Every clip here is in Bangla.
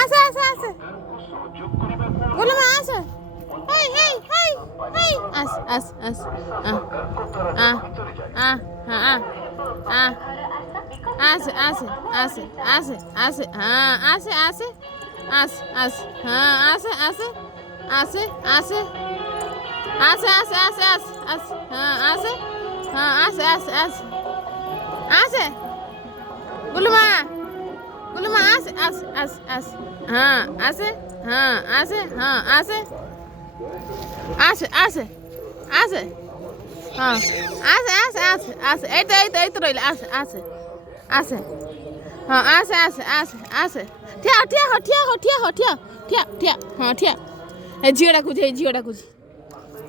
আসে আসে আসে গুলমা আসে হেই হেই হেই হেই আস আস আস আ আ আ আ আ আসে আসে আসে আসে আসে হ্যাঁ আসে আসে আস আস হ্যাঁ আসে আসে আসে আসে আসে আসে আসে আসে আসে হ্যাঁ আসে হ্যাঁ আসে আসে আসে আসে গুলমা গুলমা আসে আসে আসে আসে হ্যাঁ আসে হ্যাঁ আসে হ্যাঁ আসে আসে আসে আসে হ্যাঁ আসে আসে আসে আসে এই তো রইলে আসে আসে আসে হ্যাঁ আসে আসে আসে আসে ঠিয়া ঠিয়া হো ঠিয়া হো ঠিয়া হো ঠিয়া ঠিয়া ঠিয়া হ্যাঁ ঠিয়া এই ঝিও ডাকুছি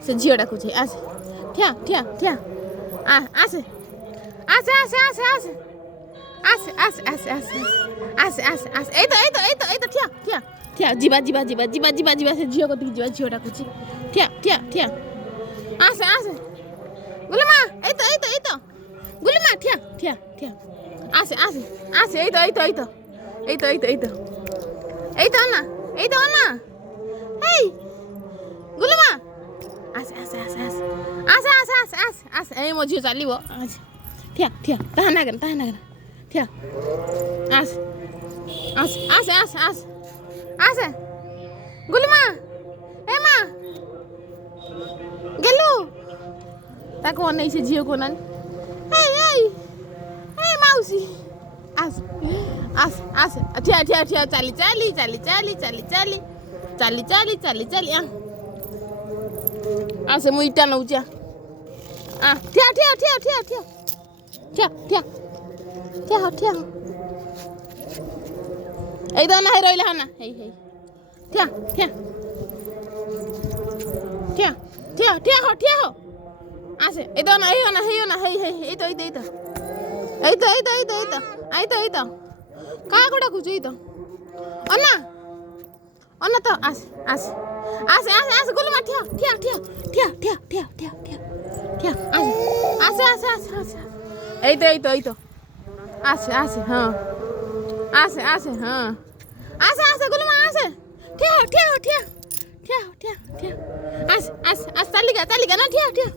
সে ঝিও ডাকুছি আসে ঠিয়া ঠিয়া ঠিয়া আসে আসে আসে আসে আসে আসে আসে আসে আসে আসে আসে আসে এই তো ঠিয়া ঠিয়া ঠিয়া ଯିବା ସେ ଝିଅ କତିକି ଯିବା ଝିଅ ଡାକୁଛି ଠିଆ আসে আসে গুলমা এই তো গুলমা ঠিয়া আসে আসে আসে এই তো না এই গুলমা আসে আসে আসে আসে আসে আসে আসে আসে আসে এই ମୋ ଝିଅ ଚାଲିବ আসে ଠିଆ ତାହା ନାଗେନା ଠିଆ আসে আসে আসে আসে আসে আসে গুলমা এ মা গেলু তাকে অনেইছে ঝিଅକୁ ଅନାନି এই মাউসী আস আস ঠিয়া ଚାଲି ଆସେ ମୁଁ ଇଟା ନଉଛି ଠିଆ ଏଇ ତ ନା ହେଇ ରହିଲା ନା ହେଇ ଠିଆ ହୋ আসে এই তো না এই তো কাহাକୁ ଡାକୁଛୁ ଏଇ ତ ଅନା ତ আসে গুলমা ঠিয়া আসে এই তো আসে হ্যাঁ আসে হ্যাঁ আসে গুলমা আসে ঠিয়া আসে চালিকা না ঠিয়া ঠিয়া